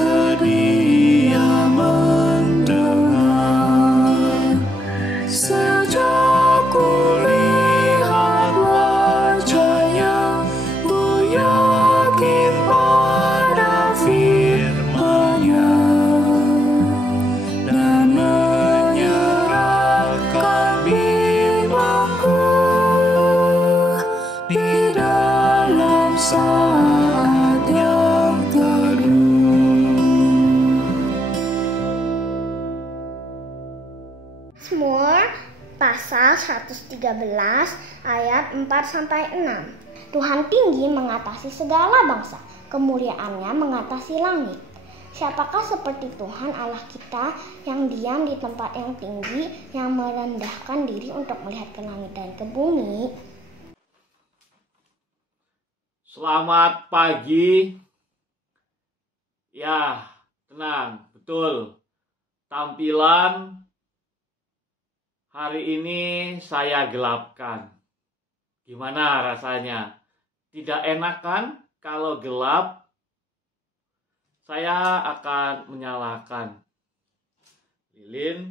sedia mendengar. Sejak kulihat wajahnya, ku yakin pada firman-Nya dan menyerahkan bimbangku di dalam saat yang teduh. Mazmur pasal 113 ayat 4-6. Tuhan tinggi mengatasi segala bangsa, kemuliaannya mengatasi langit. Siapakah seperti Tuhan Allah kita yang diam di tempat yang tinggi, yang merendahkan diri untuk melihat ke langit dan ke bumi? Selamat pagi. Ya, tenang, betul. Tampilan hari ini saya gelapkan. Gimana rasanya? Tidak enak kan kalau gelap? Saya akan menyalakan lilin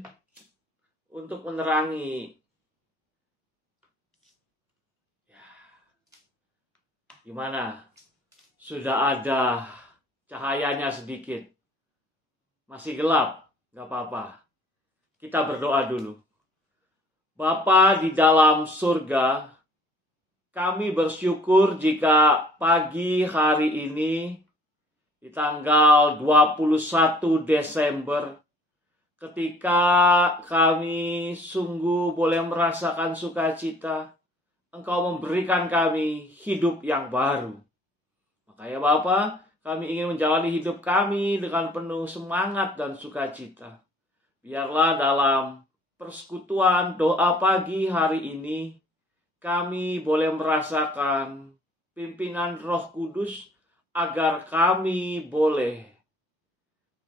untuk menerangi. Gimana? Sudah ada cahayanya sedikit. Masih gelap? Gak apa-apa. Kita berdoa dulu. Bapa di dalam surga, kami bersyukur jika pagi hari ini di tanggal 21 Desember ketika kami sungguh boleh merasakan sukacita, Engkau memberikan kami hidup yang baru. Makanya Bapa, kami ingin menjalani hidup kami dengan penuh semangat dan sukacita. Biarlah dalam persekutuan doa pagi hari ini, kami boleh merasakan pimpinan Roh Kudus agar kami boleh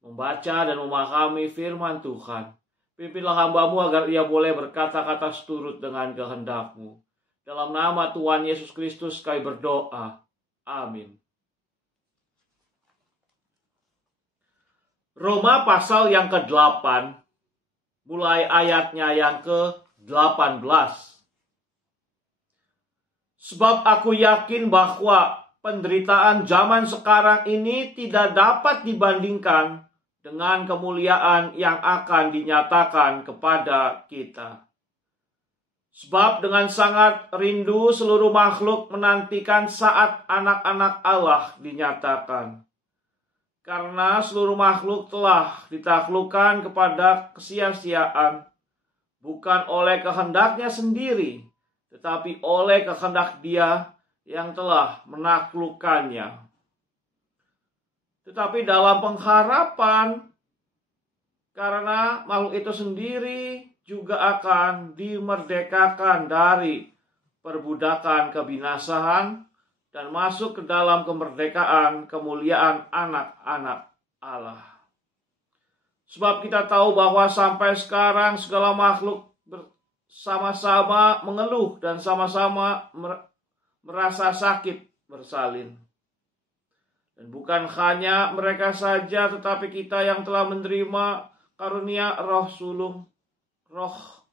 membaca dan memahami firman Tuhan. Pimpinlah hamba-Mu agar ia boleh berkata-kata seturut dengan kehendak-Mu. Dalam nama Tuhan Yesus Kristus kami berdoa. Amin. Roma pasal yang ke-8, mulai ayatnya yang ke-18. Sebab aku yakin bahwa penderitaan zaman sekarang ini tidak dapat dibandingkan dengan kemuliaan yang akan dinyatakan kepada kita. Sebab dengan sangat rindu seluruh makhluk menantikan saat anak-anak Allah dinyatakan. Karena seluruh makhluk telah ditaklukkan kepada kesia-siaan, bukan oleh kehendaknya sendiri, tetapi oleh kehendak Dia yang telah menaklukkannya. Tetapi dalam pengharapan, karena makhluk itu sendiri juga akan dimerdekakan dari perbudakan kebinasaan dan masuk ke dalam kemerdekaan kemuliaan anak-anak Allah. Sebab kita tahu bahwa sampai sekarang segala makhluk bersama-sama mengeluh dan sama-sama merasa sakit bersalin. Dan bukan hanya mereka saja, tetapi kita yang telah menerima karunia roh sulung, roh,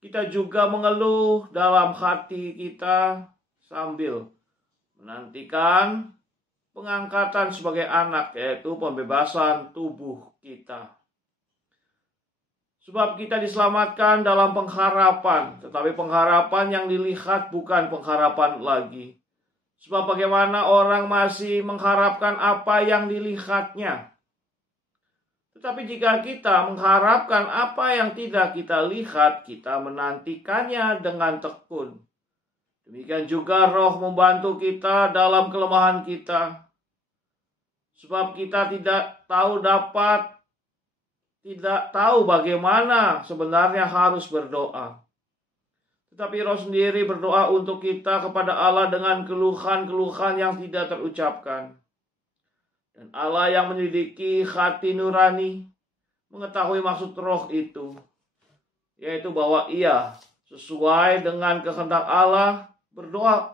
kita juga mengeluh dalam hati kita sambil menantikan pengangkatan sebagai anak, yaitu pembebasan tubuh kita. Sebab kita diselamatkan dalam pengharapan, tetapi pengharapan yang dilihat bukan pengharapan lagi. Sebab bagaimana orang masih mengharapkan apa yang dilihatnya. Tetapi jika kita mengharapkan apa yang tidak kita lihat, kita menantikannya dengan tekun. Demikian juga Roh membantu kita dalam kelemahan kita. Sebab kita tidak tahu bagaimana sebenarnya harus berdoa. Tetapi Roh sendiri berdoa untuk kita kepada Allah dengan keluhan-keluhan yang tidak terucapkan. Dan Allah yang menyelidiki hati nurani mengetahui maksud Roh itu, yaitu bahwa Ia sesuai dengan kehendak Allah berdoa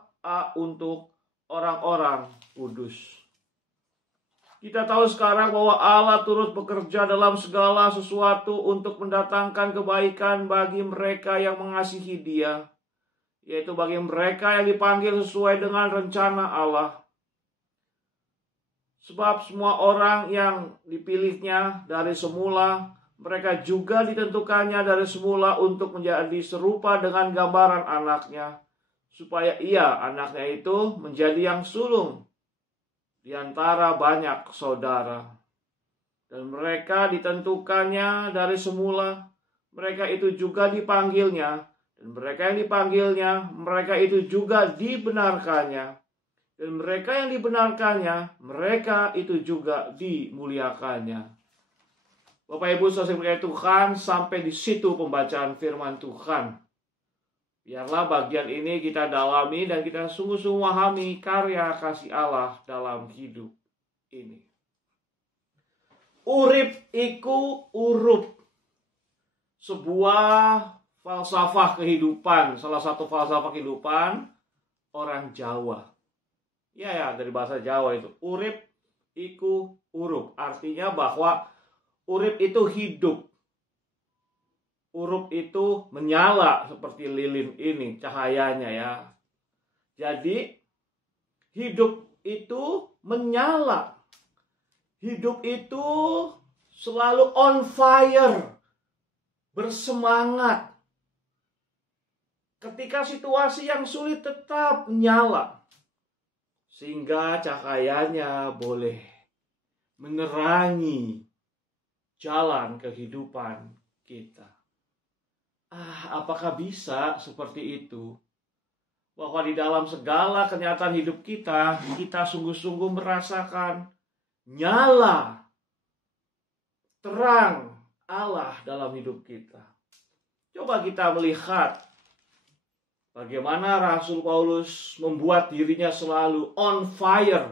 untuk orang-orang kudus. Kita tahu sekarang bahwa Allah turut bekerja dalam segala sesuatu untuk mendatangkan kebaikan bagi mereka yang mengasihi Dia, yaitu bagi mereka yang dipanggil sesuai dengan rencana Allah. Sebab semua orang yang dipilihnya dari semula, mereka juga ditentukannya dari semula untuk menjadi serupa dengan gambaran anaknya, supaya ia, anaknya itu, menjadi yang sulung di antara banyak saudara. Dan mereka ditentukannya dari semula, mereka itu juga dipanggilnya. Dan mereka yang dipanggilnya, mereka itu juga dibenarkannya. Dan mereka yang dibenarkannya, mereka itu juga dimuliakannya. Bapak Ibu saudara Tuhan, sampai di situ pembacaan firman Tuhan. Biarlah bagian ini kita dalami dan kita sungguh-sungguh memahami karya kasih Allah dalam hidup ini. Urip iku urup. Sebuah falsafah kehidupan, salah satu falsafah kehidupan orang Jawa. Ya, dari bahasa Jawa itu. Urip iku urup. Artinya bahwa urip itu hidup. Urup itu menyala seperti lilin ini cahayanya ya. Jadi hidup itu menyala. Hidup itu selalu on fire. Bersemangat. Ketika situasi yang sulit tetap menyala. Sehingga cahayanya boleh menerangi jalan kehidupan kita. Apakah bisa seperti itu? Bahwa di dalam segala kenyataan hidup kita, kita sungguh-sungguh merasakan nyala terang Allah dalam hidup kita. Coba kita melihat bagaimana Rasul Paulus membuat dirinya selalu on fire,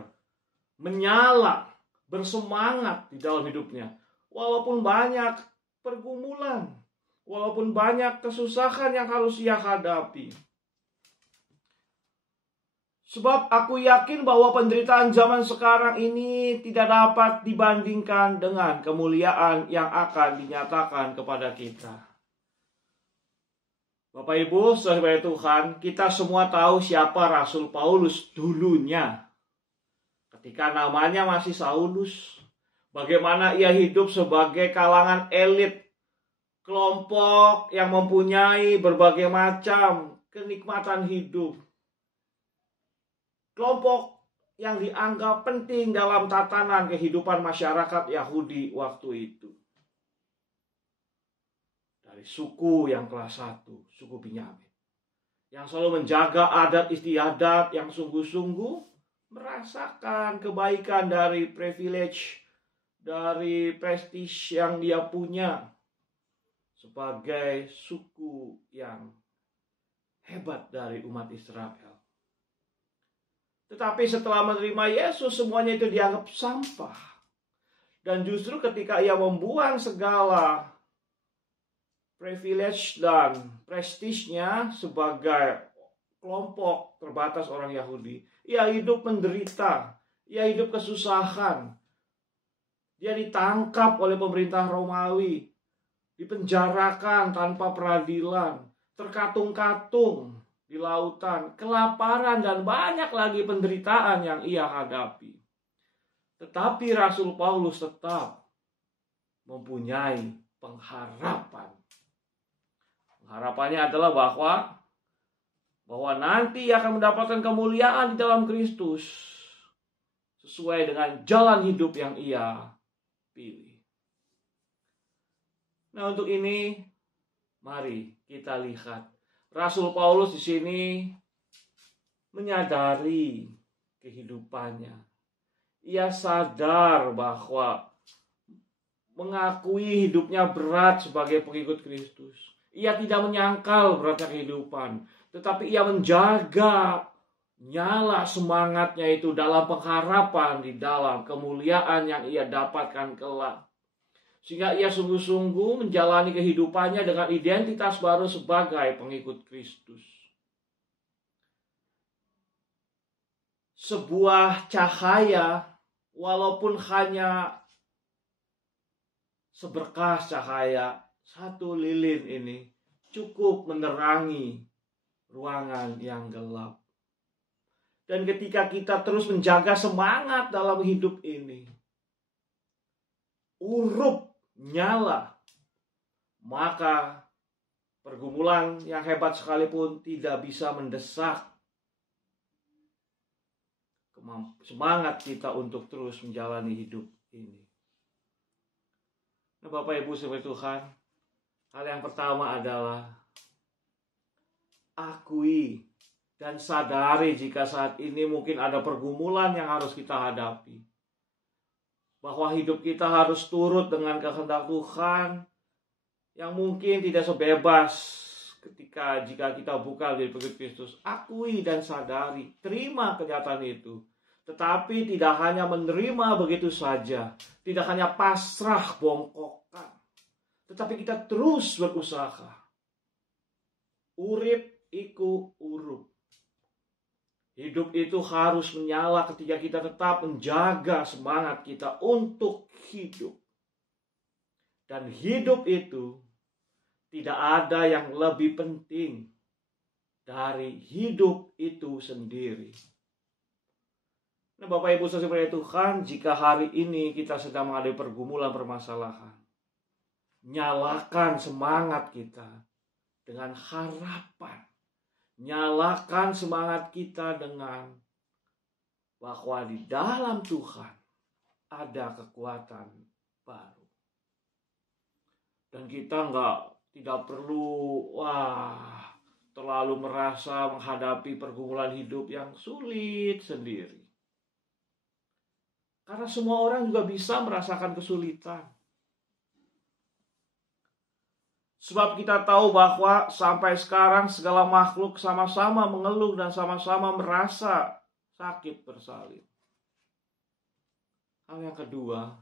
menyala, bersemangat di dalam hidupnya. Walaupun banyak pergumulan, walaupun banyak kesusahan yang harus ia hadapi. Sebab aku yakin bahwa penderitaan zaman sekarang ini tidak dapat dibandingkan dengan kemuliaan yang akan dinyatakan kepada kita. Bapak Ibu, saudara Tuhan, kita semua tahu siapa Rasul Paulus dulunya. Ketika namanya masih Saulus, bagaimana ia hidup sebagai kalangan elit, kelompok yang mempunyai berbagai macam kenikmatan hidup. Kelompok yang dianggap penting dalam tatanan kehidupan masyarakat Yahudi waktu itu. Dari suku yang kelas 1, suku Binyamin. Yang selalu menjaga adat istiadat yang sungguh-sungguh merasakan kebaikan dari privilege, dari prestis yang dia punya sebagai suku yang hebat dari umat Israel. Tetapi setelah menerima Yesus, semuanya itu dianggap sampah. Dan justru ketika ia membuang segala privilege dan prestisnya sebagai kelompok terbatas orang Yahudi, ia hidup menderita, ia hidup kesusahan. Dia ditangkap oleh pemerintah Romawi, dipenjarakan tanpa peradilan, terkatung-katung di lautan, kelaparan, dan banyak lagi penderitaan yang ia hadapi. Tetapi Rasul Paulus tetap mempunyai pengharapan. Pengharapannya adalah bahwa nanti ia akan mendapatkan kemuliaan di dalam Kristus sesuai dengan jalan hidup yang ia pilih. Nah, untuk ini mari kita lihat Rasul Paulus di sini menyadari kehidupannya. Ia sadar bahwa mengakui hidupnya berat sebagai pengikut Kristus. Ia tidak menyangkal beratnya kehidupan, tetapi ia menjaga nyala semangatnya itu dalam pengharapan di dalam kemuliaan yang ia dapatkan kelak. Sehingga ia sungguh-sungguh menjalani kehidupannya dengan identitas baru sebagai pengikut Kristus. Sebuah cahaya walaupun hanya seberkas cahaya, satu lilin ini cukup menerangi ruangan yang gelap. Dan ketika kita terus menjaga semangat dalam hidup ini, urup nyala, maka pergumulan yang hebat sekalipun tidak bisa mendesak semangat kita untuk terus menjalani hidup ini. Nah, Bapak Ibu saudara Tuhan, hal yang pertama adalah akui dan sadari jika saat ini mungkin ada pergumulan yang harus kita hadapi. Bahwa hidup kita harus turut dengan kehendak Tuhan yang mungkin tidak sebebas jika kita buka dari pengikut Kristus. Akui dan sadari, terima kenyataan itu. Tetapi tidak hanya menerima begitu saja, tidak hanya pasrah bongkokan, tetapi kita terus berusaha. Urip iku urup. Hidup itu harus menyala ketika kita tetap menjaga semangat kita untuk hidup. Dan hidup itu tidak ada yang lebih penting dari hidup itu sendiri. Nah, Bapak Ibu saudara Tuhan, jika hari ini kita sedang menghadapi pergumulan permasalahan, nyalakan semangat kita dengan harapan. Nyalakan semangat kita dengan bahwa di dalam Tuhan ada kekuatan baru. Dan kita tidak perlu terlalu merasa menghadapi pergumulan hidup yang sulit sendiri. Karena semua orang juga bisa merasakan kesulitan. Sebab kita tahu bahwa sampai sekarang segala makhluk sama-sama mengeluh dan sama-sama merasa sakit bersalin. Hal yang kedua,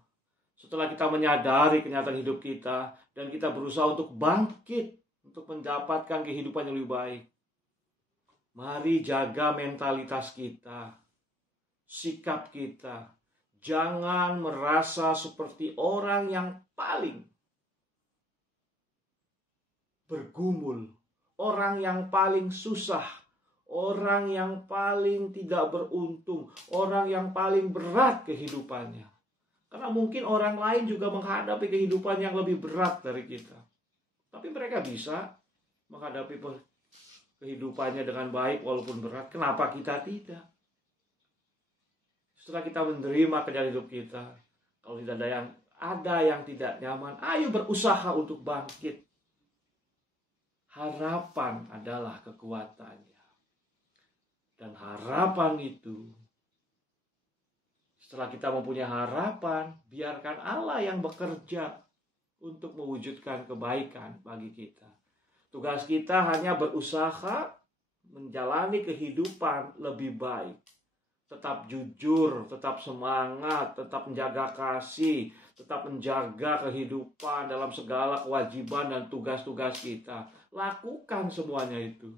setelah kita menyadari kenyataan hidup kita dan kita berusaha untuk bangkit, untuk mendapatkan kehidupan yang lebih baik, mari jaga mentalitas kita, sikap kita. Jangan merasa seperti orang yang paling bergumul, orang yang paling susah, orang yang paling tidak beruntung, orang yang paling berat kehidupannya. Karena mungkin orang lain juga menghadapi kehidupan yang lebih berat dari kita. Tapi mereka bisa menghadapi kehidupannya dengan baik walaupun berat. Kenapa kita tidak? Setelah kita menerima kenyataan hidup kita, kalau tidak ada yang tidak nyaman, ayo berusaha untuk bangkit. Harapan adalah kekuatannya. Dan harapan itu, setelah kita mempunyai harapan, biarkan Allah yang bekerja untuk mewujudkan kebaikan bagi kita. Tugas kita hanya berusaha menjalani kehidupan lebih baik. Tetap jujur, tetap semangat, tetap menjaga kasih, tetap menjaga kehidupan dalam segala kewajiban dan tugas-tugas kita. Lakukan semuanya itu.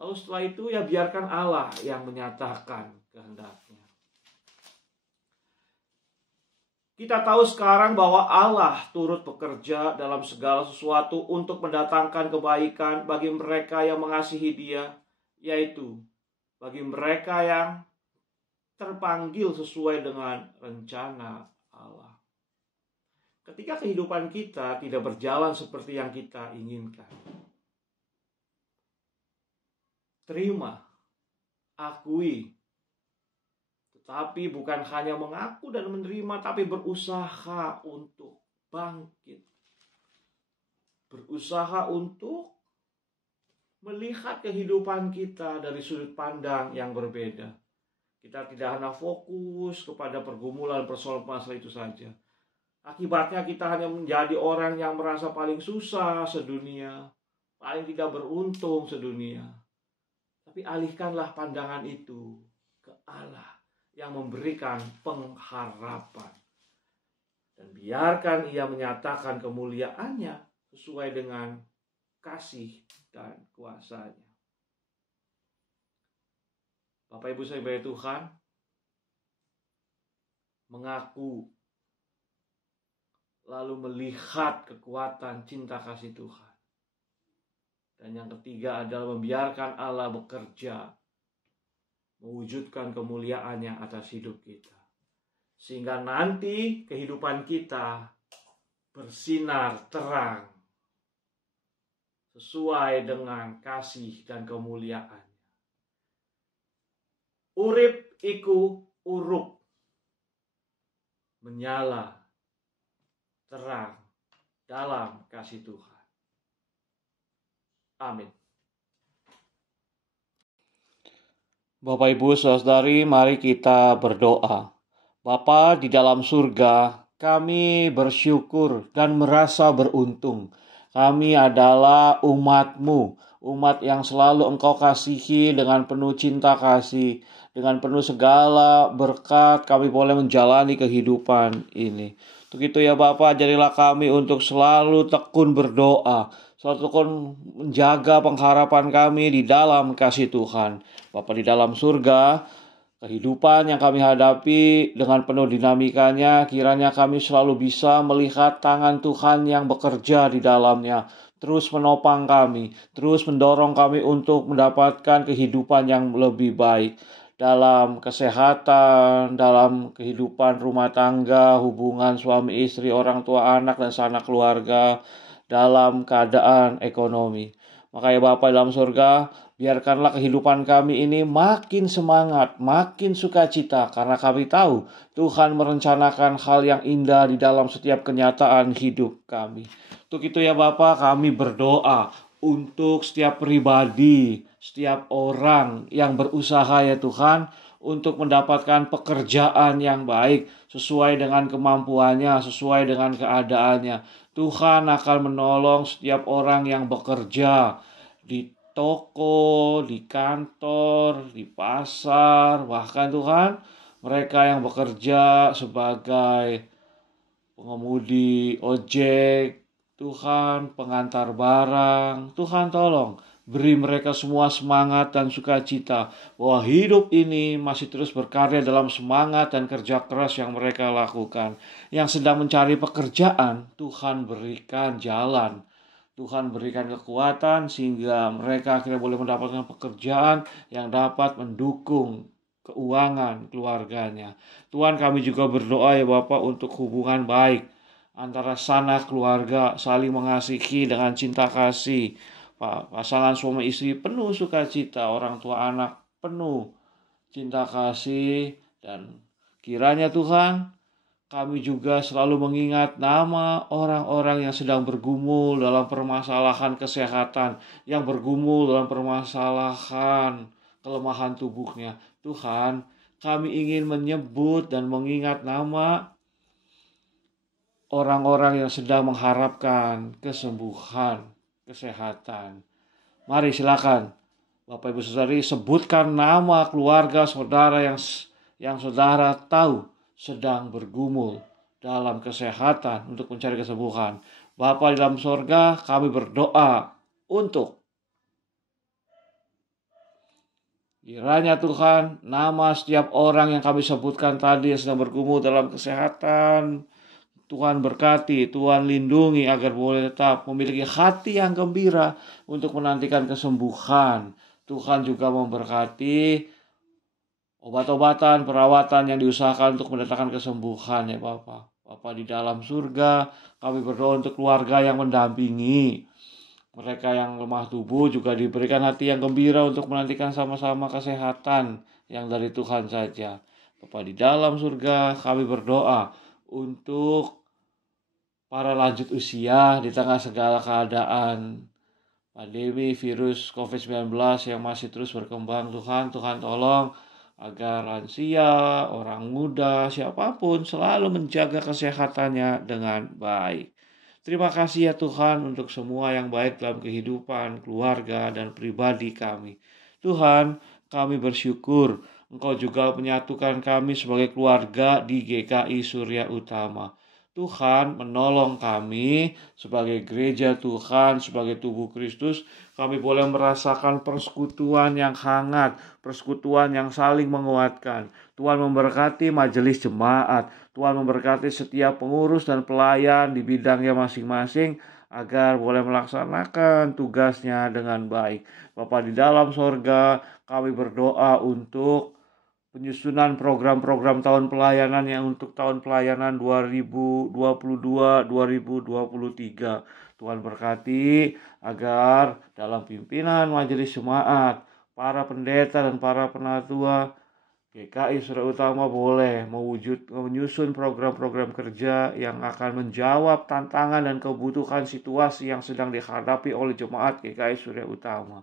Lalu setelah itu ya biarkan Allah yang menyatakan kehendaknya. Kita tahu sekarang bahwa Allah turut bekerja dalam segala sesuatu untuk mendatangkan kebaikan bagi mereka yang mengasihi Dia, yaitu bagi mereka yang terpanggil sesuai dengan rencana Allah. Ketika kehidupan kita tidak berjalan seperti yang kita inginkan, terima, akui, tetapi bukan hanya mengaku dan menerima, tapi berusaha untuk bangkit. Berusaha untuk melihat kehidupan kita dari sudut pandang yang berbeda. Kita tidak hanya fokus kepada pergumulan persoalan masalah itu saja. Akibatnya kita hanya menjadi orang yang merasa paling susah sedunia, paling tidak beruntung sedunia. Tapi alihkanlah pandangan itu ke Allah yang memberikan pengharapan. Dan biarkan Ia menyatakan kemuliaannya sesuai dengan kasih dan kuasa-Nya. Bapak Ibu saudara Tuhan, mengaku, lalu melihat kekuatan cinta kasih Tuhan. Dan yang ketiga adalah membiarkan Allah bekerja, mewujudkan kemuliaannya atas hidup kita. Sehingga nanti kehidupan kita bersinar terang sesuai dengan kasih dan kemuliaannya. Urip iku urup, menyala terang dalam kasih Tuhan. Amin. Bapak, Ibu, Saudari, mari kita berdoa. Bapa di dalam surga, kami bersyukur dan merasa beruntung. Kami adalah umat-Mu, umat yang selalu Engkau kasihi dengan penuh cinta kasih, dengan penuh segala berkat kami boleh menjalani kehidupan ini. Untuk itu ya Bapa, ajarilah kami untuk selalu tekun berdoa, selalu tekun menjaga pengharapan kami di dalam kasih Tuhan. Bapa di dalam surga, kehidupan yang kami hadapi dengan penuh dinamikanya, kiranya kami selalu bisa melihat tangan Tuhan yang bekerja di dalamnya, terus menopang kami, terus mendorong kami untuk mendapatkan kehidupan yang lebih baik dalam kesehatan, dalam kehidupan rumah tangga, hubungan suami istri, orang tua anak dan sanak keluarga, dalam keadaan ekonomi. Makanya Bapa dalam surga, biarkanlah kehidupan kami ini makin semangat, makin sukacita, karena kami tahu Tuhan merencanakan hal yang indah di dalam setiap kenyataan hidup kami. Untuk itu ya Bapa, kami berdoa untuk setiap pribadi, setiap orang yang berusaha ya Tuhan, untuk mendapatkan pekerjaan yang baik, sesuai dengan kemampuannya, sesuai dengan keadaannya. Tuhan akan menolong setiap orang yang bekerja di toko, di kantor, di pasar, bahkan Tuhan, mereka yang bekerja sebagai pengemudi ojek, Tuhan, pengantar barang, Tuhan tolong beri mereka semua semangat dan sukacita bahwa hidup ini masih terus berkarya dalam semangat dan kerja keras yang mereka lakukan. Yang sedang mencari pekerjaan, Tuhan berikan jalan, Tuhan berikan kekuatan sehingga mereka akhirnya boleh mendapatkan pekerjaan yang dapat mendukung keuangan keluarganya. Tuhan, kami juga berdoa ya Bapak untuk hubungan baik antara sanak keluarga, saling mengasihi dengan cinta kasih. Pasangan suami istri penuh sukacita, orang tua anak penuh cinta kasih. Dan kiranya Tuhan, kami juga selalu mengingat nama orang-orang yang sedang bergumul dalam permasalahan kesehatan, yang bergumul dalam permasalahan kelemahan tubuhnya. Tuhan, kami ingin menyebut dan mengingat nama orang-orang yang sedang mengharapkan kesembuhan, kesehatan. Mari silakan Bapak Ibu Saudari, sebutkan nama keluarga saudara yang saudara tahu sedang bergumul dalam kesehatan untuk mencari kesembuhan. Bapa di dalam sorga, kami berdoa untuk kiranya Tuhan, nama setiap orang yang kami sebutkan tadi yang sedang bergumul dalam kesehatan, Tuhan berkati, Tuhan lindungi agar boleh tetap memiliki hati yang gembira untuk menantikan kesembuhan. Tuhan juga memberkati obat-obatan, perawatan yang diusahakan untuk mendatangkan kesembuhan ya Bapak. Bapak di dalam surga, kami berdoa untuk keluarga yang mendampingi. Mereka yang lemah tubuh juga diberikan hati yang gembira untuk menantikan sama-sama kesehatan yang dari Tuhan saja. Bapak di dalam surga, kami berdoa untuk para lanjut usia di tengah segala keadaan pandemi virus COVID-19 yang masih terus berkembang. Tuhan tolong agar lansia, orang muda, siapapun selalu menjaga kesehatannya dengan baik. Terima kasih ya Tuhan untuk semua yang baik dalam kehidupan keluarga dan pribadi kami. Tuhan, kami bersyukur Engkau juga menyatukan kami sebagai keluarga di GKI Surya Utama. Tuhan menolong kami sebagai gereja Tuhan, sebagai tubuh Kristus. Kami boleh merasakan persekutuan yang hangat, persekutuan yang saling menguatkan. Tuhan memberkati majelis jemaat, Tuhan memberkati setiap pengurus dan pelayan di bidangnya masing-masing, agar boleh melaksanakan tugasnya dengan baik. Bapa di dalam sorga, kami berdoa untuk penyusunan program-program tahun pelayanan yang untuk tahun pelayanan 2022-2023. Tuhan berkati agar dalam pimpinan majelis jemaat, para pendeta dan para penatua GKI Surya Utama boleh menyusun program-program kerja yang akan menjawab tantangan dan kebutuhan situasi yang sedang dihadapi oleh jemaat GKI Surya Utama.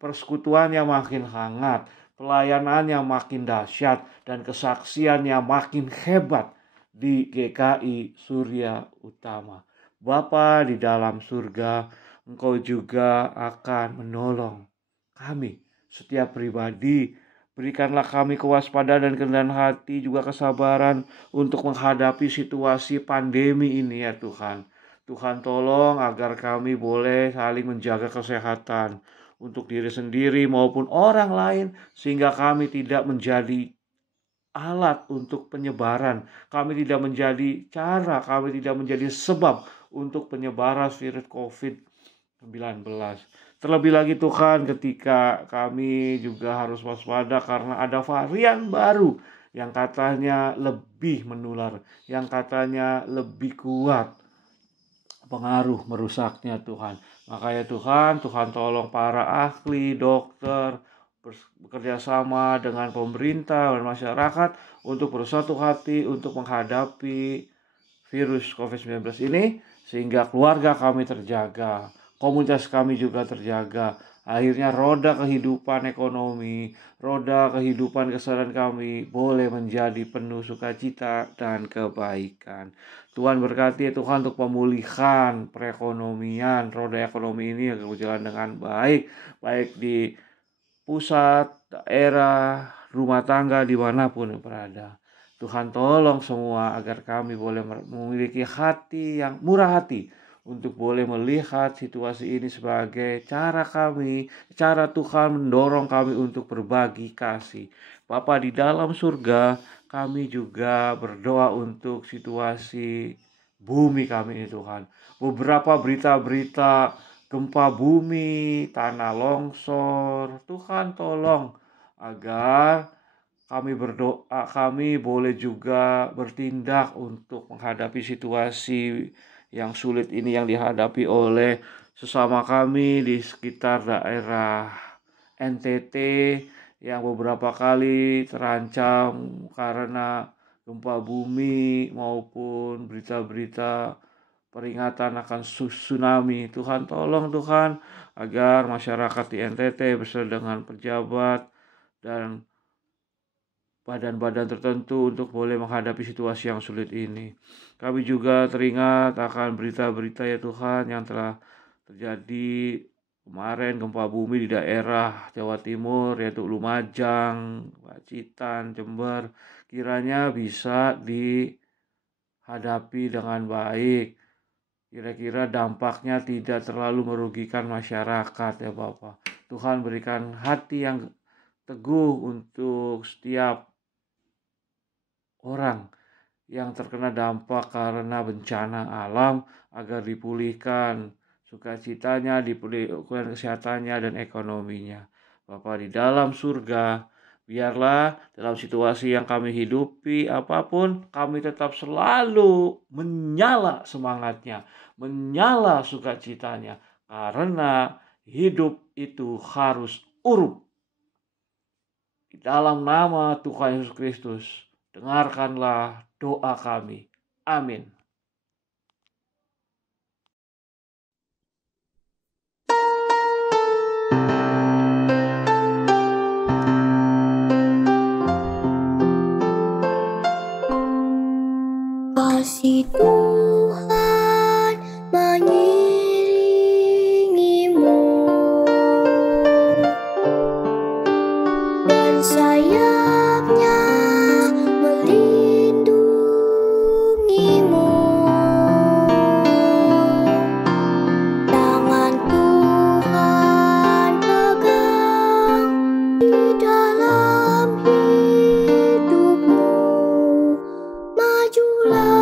Persekutuan yang makin hangat, pelayanan yang makin dahsyat, dan kesaksian yang makin hebat di GKI Surya Utama. Bapa di dalam surga, Engkau juga akan menolong kami, setiap pribadi. Berikanlah kami kewaspadaan dan kerendahan hati, juga kesabaran untuk menghadapi situasi pandemi ini ya Tuhan. Tuhan tolong agar kami boleh saling menjaga kesehatan untuk diri sendiri maupun orang lain, sehingga kami tidak menjadi alat untuk penyebaran. Kami tidak menjadi kami tidak menjadi sebab untuk penyebaran virus COVID-19. Terlebih lagi Tuhan, ketika kami juga harus waspada karena ada varian baru yang katanya lebih menular, yang katanya lebih kuat pengaruh merusaknya Tuhan. Makanya Tuhan tolong para ahli, dokter, bekerja sama dengan pemerintah dan masyarakat untuk bersatu hati untuk menghadapi virus COVID-19 ini, sehingga keluarga kami terjaga, komunitas kami juga terjaga. Akhirnya roda kehidupan ekonomi, roda kehidupan kesehatan kami boleh menjadi penuh sukacita dan kebaikan. Tuhan berkati Tuhan untuk pemulihan perekonomian, roda ekonomi ini agar berjalan dengan baik, baik di pusat, daerah, rumah tangga, dimanapun berada. Tuhan tolong semua agar kami boleh memiliki hati yang murah hati, untuk boleh melihat situasi ini sebagai cara Tuhan mendorong kami untuk berbagi kasih. Bapa di dalam surga, kami juga berdoa untuk situasi bumi kami ini Tuhan. Beberapa berita-berita gempa bumi, tanah longsor, Tuhan tolong agar kami berdoa, kami boleh juga bertindak untuk menghadapi situasi yang sulit ini yang dihadapi oleh sesama kami di sekitar daerah NTT yang beberapa kali terancam karena gempa bumi maupun berita-berita peringatan akan tsunami. Tuhan tolong Tuhan agar masyarakat di NTT beserta dengan pejabat dan badan-badan tertentu untuk boleh menghadapi situasi yang sulit ini. Kami juga teringat akan berita-berita ya Tuhan yang telah terjadi kemarin, gempa bumi di daerah Jawa Timur, yaitu Lumajang, Pacitan, Jember. Kiranya bisa dihadapi dengan baik. Kira-kira dampaknya tidak terlalu merugikan masyarakat ya Bapak. Tuhan berikan hati yang teguh untuk setiap orang yang terkena dampak karena bencana alam agar dipulihkan sukacitanya, dipulihkan kesehatannya dan ekonominya. Bapa di dalam surga, biarlah dalam situasi yang kami hidupi apapun, kami tetap selalu menyala semangatnya, menyala sukacitanya, karena hidup itu harus urup. Di dalam nama Tuhan Yesus Kristus, dengarkanlah doa kami. Amin. Kasih Tuhan mengiringimu dan sayapnya melindungimu. pulang.